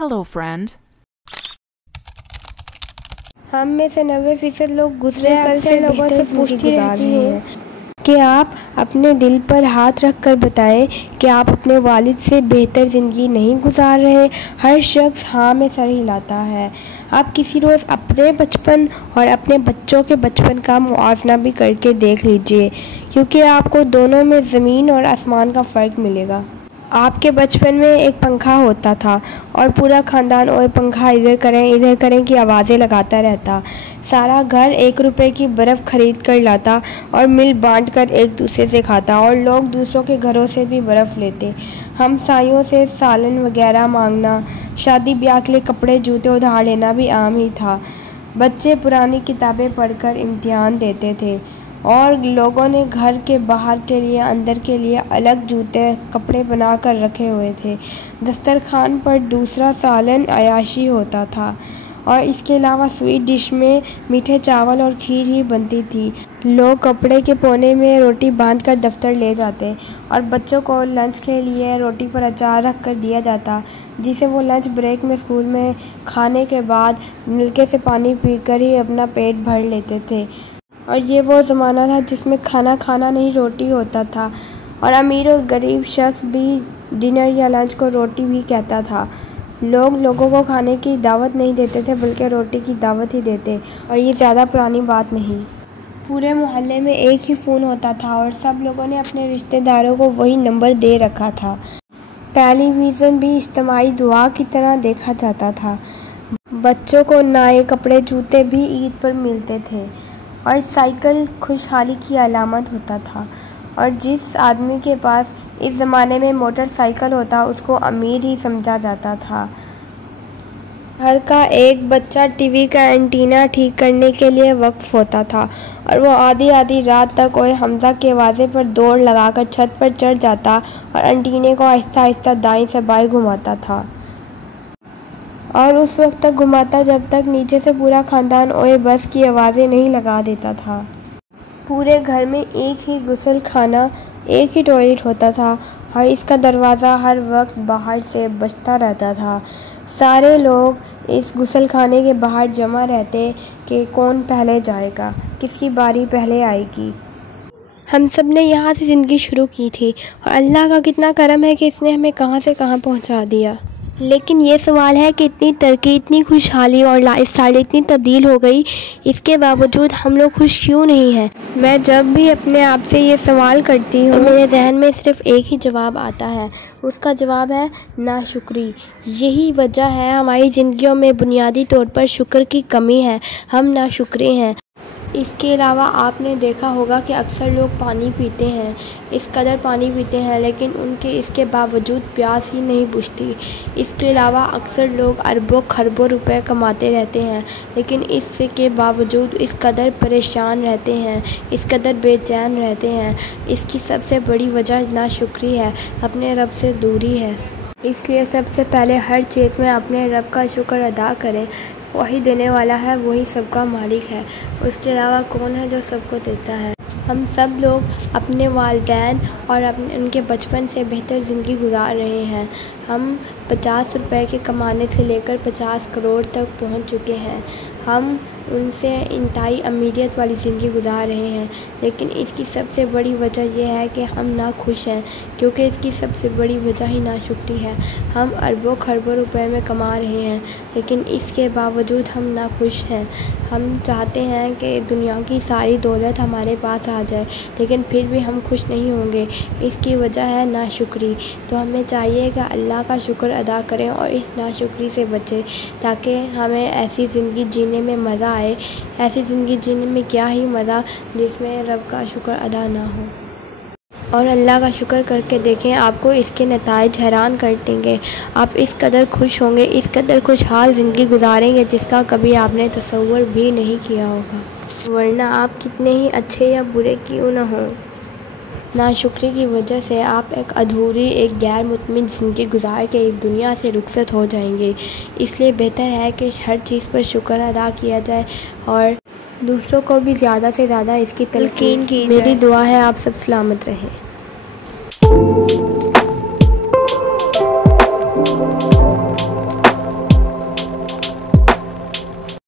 Hello, friend. हम में से 90% लोग गुजरे कल से लोगों से पूछती रहती हूँ कि आप अपने दिल पर हाथ रख कर बताएं कि आप अपने वालिद से बेहतर ज़िंदगी नहीं गुजार रहे। हर शख्स हाँ में सर हिलाता है। आप किसी रोज़ अपने बचपन और अपने बच्चों के बचपन का मुआवजा भी करके देख लीजिए, क्योंकि आपको दोनों में ज़मीन और आसमान का फ़र्क मिलेगा। आपके बचपन में एक पंखा होता था और पूरा ख़ानदान ओए पंखा इधर करें की आवाज़ें लगाता रहता। सारा घर 1 रुपए की बर्फ़ ख़रीद कर लाता और मिल बांट कर एक दूसरे से खाता, और लोग दूसरों के घरों से भी बर्फ़ लेते। हम साइयों से सालन वगैरह मांगना, शादी ब्याह के लिए कपड़े जूते उधार लेना भी आम ही था। बच्चे पुरानी किताबें पढ़कर इम्तिहान देते थे और लोगों ने घर के बाहर के लिए अंदर के लिए अलग जूते कपड़े बना कर रखे हुए थे। दस्तरखान पर दूसरा सालन अयाशी होता था और इसके अलावा स्वीट डिश में मीठे चावल और खीर ही बनती थी। लोग कपड़े के कोने में रोटी बांध कर दफ्तर ले जाते और बच्चों को लंच के लिए रोटी पर अचार रख कर दिया जाता, जिसे वो लंच ब्रेक में स्कूल में खाने के बाद नलके से पानी पीकर ही अपना पेट भर लेते थे। और ये वो ज़माना था जिसमें खाना खाना नहीं रोटी होता था, और अमीर और गरीब शख्स भी डिनर या लंच को रोटी भी कहता था। लोग लोगों को खाने की दावत नहीं देते थे बल्कि रोटी की दावत ही देते, और ये ज़्यादा पुरानी बात नहीं। पूरे मोहल्ले में एक ही फ़ोन होता था और सब लोगों ने अपने रिश्तेदारों को वही नंबर दे रखा था। टेलीविज़न भी इज्तिमाई दुआ की तरह देखा जाता था। बच्चों को नए कपड़े जूते भी ईद पर मिलते थे और साइकिल खुशहाली की अलामत होता था, और जिस आदमी के पास इस ज़माने में मोटरसाइकिल होता उसको अमीर ही समझा जाता था। घर का एक बच्चा टीवी का एंटीना ठीक करने के लिए वक्फ होता था और वो आधी रात तक ओए हमजा के आवाज़े पर दौड़ लगाकर छत पर चढ़ जाता और एंटीने को आहिस्ता आहिस्ता दाईं से बाईं घुमाता था, और उस वक्त तक घुमाता जब तक नीचे से पूरा ख़ानदान ओए बस की आवाज़ें नहीं लगा देता था। पूरे घर में एक ही गुसल खाना, एक ही टॉयलेट होता था और इसका दरवाज़ा हर वक्त बाहर से बजता रहता था। सारे लोग इस गुसल खाने के बाहर जमा रहते कि कौन पहले जाएगा, किसकी बारी पहले आएगी। हम सब ने यहाँ से ज़िंदगी शुरू की थी और अल्लाह का कितना करम है कि इसने हमें कहाँ से कहाँ पहुँचा दिया। लेकिन ये सवाल है कि इतनी तरक्की, इतनी खुशहाली और लाइफस्टाइल इतनी तब्दील हो गई, इसके बावजूद हम लोग खुश क्यों नहीं हैं। मैं जब भी अपने आप से ये सवाल करती हूँ तो मेरे जहन में सिर्फ़ एक ही जवाब आता है, उसका जवाब है नाशुक्री। यही वजह है हमारी ज़िंदगियों में बुनियादी तौर पर शुक्र की कमी है, हम नाशुक्रे हैं। इसके अलावा आपने देखा होगा कि अक्सर लोग पानी पीते हैं, इस कदर पानी पीते हैं लेकिन उनके इसके बावजूद प्यास ही नहीं बुझती। इसके अलावा अक्सर लोग अरबों खरबों रुपए कमाते रहते हैं लेकिन इसके बावजूद इस कदर परेशान रहते हैं, इस कदर बेचैन रहते हैं। इसकी सबसे बड़ी वजह नाशुक्री है, अपने रब से दूरी है। इसलिए सबसे पहले हर चीज़ में अपने रब का शुक्र अदा करें। वही देने वाला है, वही सबका मालिक है, उसके अलावा कौन है जो सबको देता है। हम सब लोग अपने वालिदैन और उनके बचपन से बेहतर ज़िंदगी गुजार रहे हैं। हम 50 रुपए के कमाने से लेकर 50 करोड़ तक पहुंच चुके हैं। हम उनसे इंतहाई अमीरियत वाली ज़िंदगी गुजार रहे हैं, लेकिन इसकी सबसे बड़ी वजह यह है कि हम ना खुश हैं, क्योंकि इसकी सबसे बड़ी वजह ही नाशुक्री है। हम अरबों खरबों रुपए में कमा रहे हैं लेकिन इसके बावजूद हम ना खुश हैं। हम चाहते हैं कि दुनिया की सारी दौलत हमारे पास आ जाए लेकिन फिर भी हम खुश नहीं होंगे, इसकी वजह है नाशुक्री। तो हमें चाहिए कि अल्लाह का शुक्र अदा करें और इस नाशुक्री से बचें, ताकि हमें ऐसी ज़िंदगी जीने में मज़ा आए। ऐसी ज़िंदगी जीने में क्या ही मज़ा जिसमें रब का शुक्र अदा ना हो। और अल्लाह का शुक्र करके देखें, आपको इसके नताइज हैरान कर देंगे। आप इस कदर खुश होंगे, इस कदर खुशहाल ज़िंदगी गुजारेंगे जिसका कभी आपने तसव्वुर भी नहीं किया होगा। वरना आप कितने ही अच्छे या बुरे क्यों ना हों, नाशुक्री की वजह से आप एक अधूरी, एक गैर मुतमिन ज़िंदगी गुजार के इस दुनिया से रुखसत हो जाएंगे। इसलिए बेहतर है कि हर चीज़ पर शुक्र अदा किया जाए और दूसरों को भी ज़्यादा से ज़्यादा इसकी तलकीन की। मेरी दुआ है आप सब सलामत रहें।